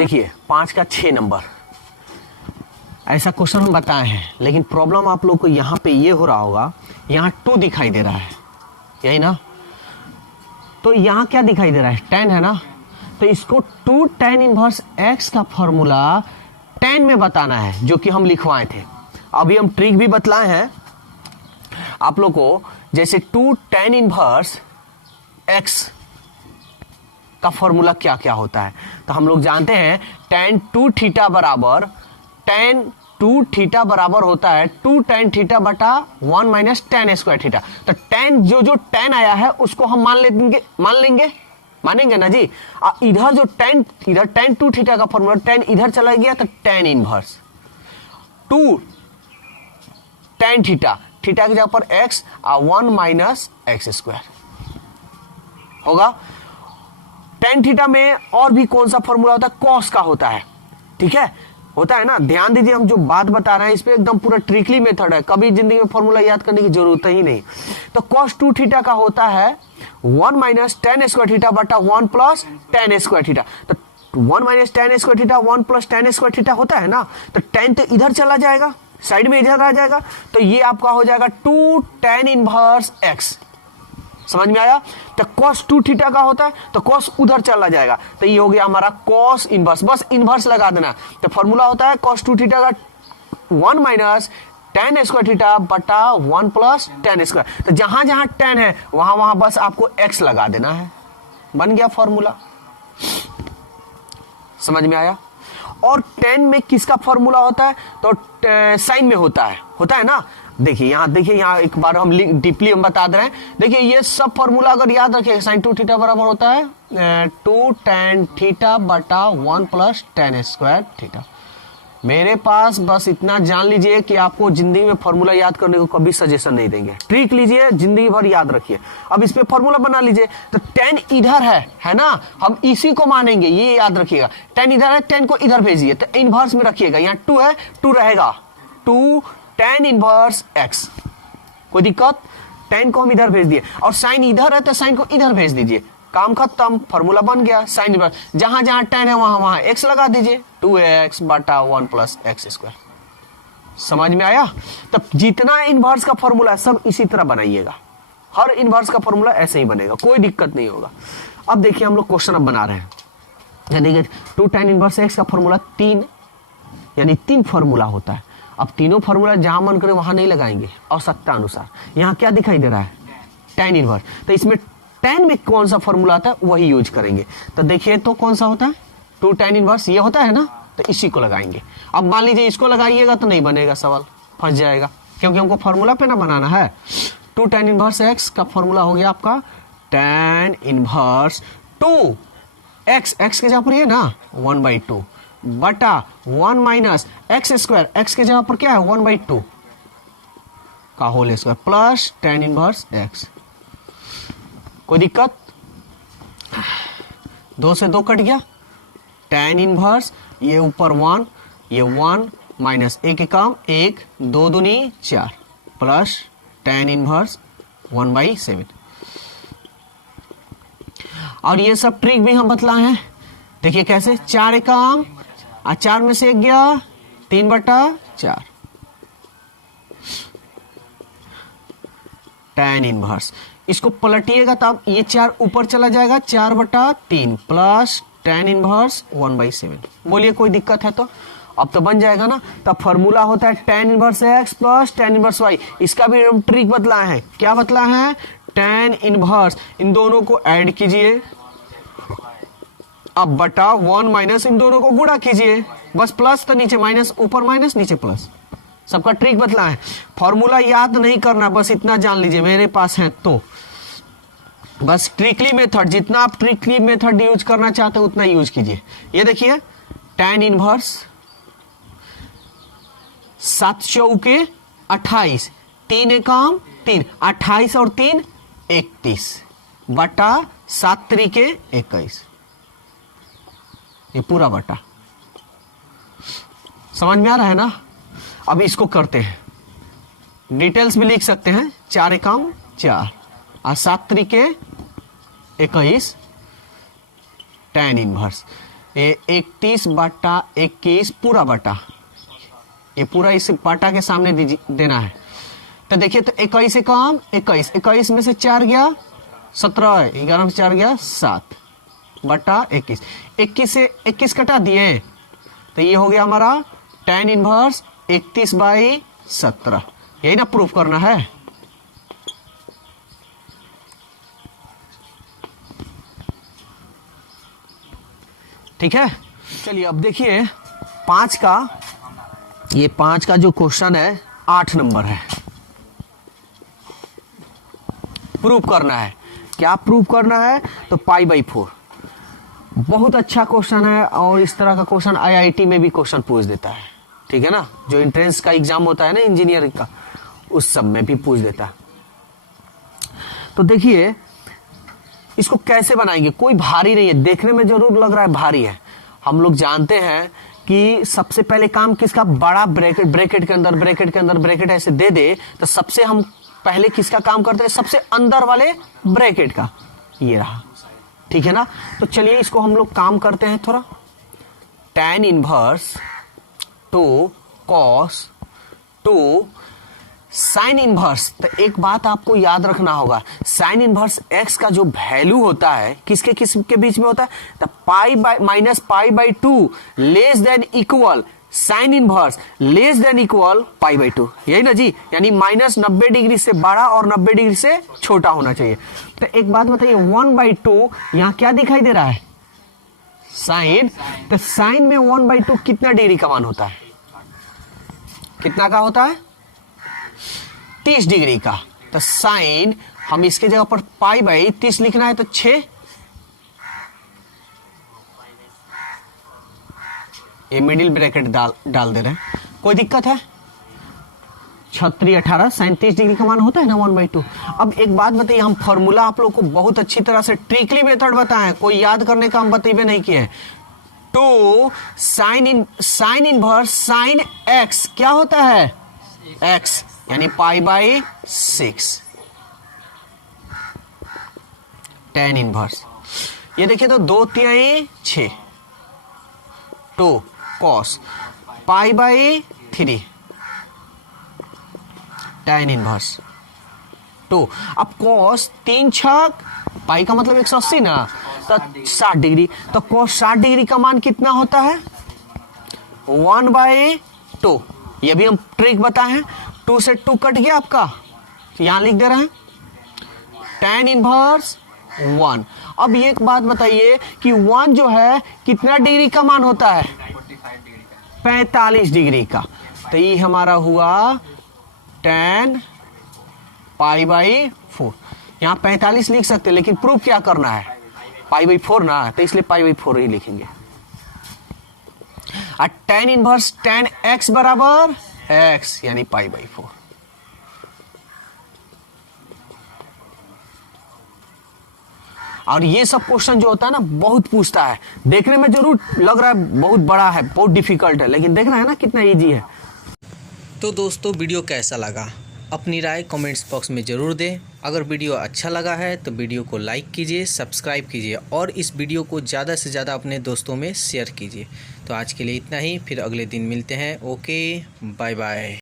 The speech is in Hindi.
देखिए 5 का 6 नंबर, ऐसा क्वेश्चन हम बताए हैं, लेकिन प्रॉब्लम आप लोग को यहाँ पे ये हो रहा होगा, यहाँ 2 दिखाई दे रहा है, यही ना, तो यहाँ क्या दिखाई दे रहा है, tan है ना, तो इसको 2 tan इनवर्स x का फॉर्मूला tan में बताना है, जो कि हम लिखवाए थे। अभी हम ट्रिक भी बतलाए हैं आप लोग को, जैसे 2 tan इनवर्स x का फॉर्मूला क्या क्या होता है। तो हम लोग जानते हैं tan 2 थीटा बराबर tan 2 थीटा बराबर होता है 2 tan थीटा बटा 1 माइनस tan स्क्वायर थीटा। तो tan जो tan आया है उसको हम मानेंगे ना जी। इधर जो इधर tan 2 थीटा का फॉर्मूला tan इधर चला गया, तो tan इनवर्स 2 tan थीटा की जगह पर x 1 माइनस एक्स स्क्वायर होगा। tan थीटा में और भी कौन सा फॉर्मूला होता है, cos का होता है, ठीक है, होता है ना। ध्यान दीजिए, हम जो बात बता रहे हैं इस पे एकदम पूरा ट्रिकली मेथड है, कभी जिंदगी में फॉर्मूला याद करने की जरूरत ही नहीं। तो cos 2 थीटा का होता है 1 माइनस tan स्क्वायर थीटा बटा 1 प्लस tan स्क्वायर थीटा। तो 1 minus tan square theta 1 plus tan square theta होता है ना, तो tan तो इधर चला जाएगा, साइड में इधर आ जाएगा, तो ये आपका हो जाएगा 2 tan इनवर्स x। समझ में आया। तो cos 2 थीटा का होता है तो cos उधर चला जाएगा, तो ये हो गया हमारा cos इनवर्स, बस इनवर्स लगा देना। तो फॉर्मूला होता है cos 2 थीटा का 1 माइनस tan स्क्वायर थीटा बटा 1 प्लस tan स्क्वायर। तो जहां जहां tan है वहां वहां बस आपको x लगा देना है, बन गया फॉर्मूला। समझ में आया। और tan में किसका फॉर्मूला होता है, तो साइन में होता है ना। देखिए यहाँ एक बार हम डीपली हम बता दे रहे हैं। देखिए ये सब फॉर्मूला अगर याद रखिएगा, साइन 2 थीटा बराबर होता है 2 tan थीटा बटा 1 प्लस tan स्क्वायर थीटा। मेरे पास बस इतना जान लीजिए कि आपको जिंदगी में फॉर्मूला याद करने को कभी सजेशन नहीं देंगे, ट्रिक लीजिए, जिंदगी भर याद रखिए। अब इस पे फॉर्मूला बना लीजिए। तो tan इधर है ना, हम इसी को मानेंगे, ये याद रखिएगा। tan इधर है, tan को इधर भेजिए, तो इनवर्स में रखिएगा। यहाँ 2 है, 2 रहेगा 2 tan इनवर्स x। कोई दिक्कत, tan को हम इधर भेज दिए, और साइन इधर है तो साइन को इधर भेज दीजिए, काम खत्म, फॉर्मूला बन गया। साइन इनवर्स जहां जहां tan है वहां वहां x लगा दीजिए, 2x बटा 1 प्लस एक्स स्क्वायर। समझ में आया। तब जितना इनवर्स का फॉर्मूला है सब इसी तरह बनाइएगा, हर इनवर्स का फॉर्मूला ऐसे ही बनेगा, कोई दिक्कत नहीं होगा। अब देखिए हम लोग क्वेश्चन अब बना रहे हैं। देखिए 2 tan इनवर्स x का फॉर्मूला 3 यानी 3 फॉर्मूला होता है। अब तीनों फॉर्मूला जहां मन करे वहां नहीं लगाएंगे, आवश्यकता अनुसार। यहाँ क्या दिखाई दे रहा है, tan इनवर्स, तो इसमें tan में कौन सा फॉर्मूला आता है वही यूज करेंगे। तो देखिए तो कौन सा होता है, 2 tan इनवर्स ये होता है ना, तो इसी को लगाएंगे। अब मान लीजिए इसको लगाइएगा तो नहीं बनेगा, सवाल फंस जाएगा, क्योंकि हमको फॉर्मूला पे ना बनाना है। 2 tan इनवर्स x का फॉर्मूला हो गया आपका tan इनवर्स 2 x के जगह पर ये ना 1/2 बटा 1 माइनस एक्स स्क्वायर, x के जगह पर क्या है 1/2 का whole square plus tan inverse x। कोई दिक्कत, 2 से 2 कट गया, tan इनवर्स ये ऊपर 1, ये 1 माइनस 1 काम 1, 2 दूनी 4 प्लस tan इनवर्स 1/7। और ये सब ट्रिक भी हम बतलाए हैं। देखिए कैसे, 4 काम 4 में से 1 गया 3/4 tan इनवर्स। इसको पलटिएगा तब ये 4 ऊपर चला जाएगा, 4/3 प्लस tan इनवर्स 1/7। बोलिए कोई दिक्कत है तो, अब तो बन जाएगा ना। तब फॉर्मूला होता है tan inverse x plus tan inverse y। इसका भी हम ट्रिक बतलाए हैं। क्या बतलाए हैं, tan इनवर्स, इन दोनों को ऐड कीजिए, अब बटा 1 माइनस इन दोनों को गुणा कीजिए, बस प्लस तो नीचे माइनस, ऊपर माइनस नीचे प्लस। सबका ट्रिक बतलाए। फॉर्मूला याद नहीं करना, बस इतना जान लीजिए मेरे पास है तो। बस ट्रिकली मेथड, जितना आप ट्रिकली मेथड यूज करना चाहते हो उतना यूज कीजिए। ये देखिए tan इनवर्स 7 चौके 28, 3 एकम 3, 28 और 3 31 बटा 7 त्रिके 21, ये पूरा बटा। समझ में आ रहा है ना। अब इसको करते हैं, डिटेल्स भी लिख सकते हैं, 4 एकम 4 और 7 त्रिके 21 tan इनवर्स। ये 31/21 पूरा बटा, ये पूरा इस बटा के सामने देना है। तो देखिए, तो 21 से कम 21, 21 में से 4 गया 17, 11 में 4 गया 7 बटा 21, 21 से 21 कटा दिए, तो ये हो गया हमारा tan इनवर्स 31/17। यही ना प्रूफ करना है। ठीक है, चलिए अब देखिए 5 का, ये 5 का जो क्वेश्चन है 8 नंबर है। प्रूफ करना है। क्या प्रूफ करना है? तो π/4। बहुत अच्छा क्वेश्चन है और इस तरह का क्वेश्चन IIT में भी क्वेश्चन पूछ देता है। ठीक है ना, जो एंट्रेंस का एग्जाम होता है ना इंजीनियरिंग का, उस सब में भी पूछ देता है। तो देखिए इसको कैसे बनाएंगे। कोई भारी नहीं है, देखने में जरूर लग रहा है भारी है। हम लोग जानते हैं कि सबसे पहले काम किसका, बड़ा ब्रैकेट के अंदर ब्रैकेट ऐसे दे दे तो सबसे हम पहले किसका काम करते हैं, सबसे अंदर वाले ब्रैकेट का। ये रहा, ठीक है ना। तो चलिए इसको हम लोग काम करते हैं थोड़ा। tan inverse 2 cos 2 sine inverse. तो एक बात आपको याद रखना होगा, साइन इनवर्स x का जो वैल्यू होता है किसके किसके बीच में होता है, तो -π/2 less than equal sine inverse less than equal π/2। यही ना जी, यानी -90 डिग्री से बड़ा और 90 डिग्री से छोटा होना चाहिए। तो एक बात बताइए, 1/2 यहां क्या दिखाई दे रहा है, साइन। तो साइन में 1/2 कितना डिग्री का मान होता है, कितना का होता है, 30 डिग्री का। तो साइन हम इसके जगह पर π/30 लिखना है, तो 6, ये मिडिल ब्रैकेट डाल दे रहे हैं, कोई दिक्कत है। 36 18 37 डिग्री का मान होता है ना 1/2। अब एक बात बताइए, हम फॉर्मूला आप लोग को बहुत अच्छी तरह से ट्रिकली मेथड बताएं, कोई याद करने का हम बतेबे नहीं किए। 2 साइन इनवर्स साइन x क्या होता है, x यानी π/6 tan इनवर्स। ये देखिए तो 2 3 6 2 cos π/3 tan इनवर्स 2। अब cos 3 6 पाई का मतलब 180 ना, तो 60 डिग्री। तो cos 60 डिग्री का मान कितना होता है, 1/2। ये भी हम ट्रिक बताए हैं, 2 से 2 कट गया आपका, तो यहां लिख दे रहे हैं tan इनवर्स 1। अब ये एक बात बताइए कि 1 जो है कितना डिग्री का मान होता है, 45 डिग्री का। तो ये हमारा हुआ tan π/4। यहां 45 लिख सकते हैं, लेकिन प्रूफ क्या करना है, π/4 ना, तो इसलिए π/4 ही लिखेंगे। और tan इनवर्स tan x बराबर x यानी π/4। और ये सब क्वेश्चन जो होता है ना बहुत पूछता है, देखने में जरूर लग रहा है बहुत बड़ा है, बहुत डिफिकल्ट है, लेकिन देखना है ना कितना इजी है। तो दोस्तों वीडियो कैसा लगा, अपनी राय कमेंट्स बॉक्स में ज़रूर दें। अगर वीडियो अच्छा लगा है तो वीडियो को लाइक कीजिए, सब्सक्राइब कीजिए और इस वीडियो को ज़्यादा से ज़्यादा अपने दोस्तों में शेयर कीजिए। तो आज के लिए इतना ही, फिर अगले दिन मिलते हैं। Okay, bye bye.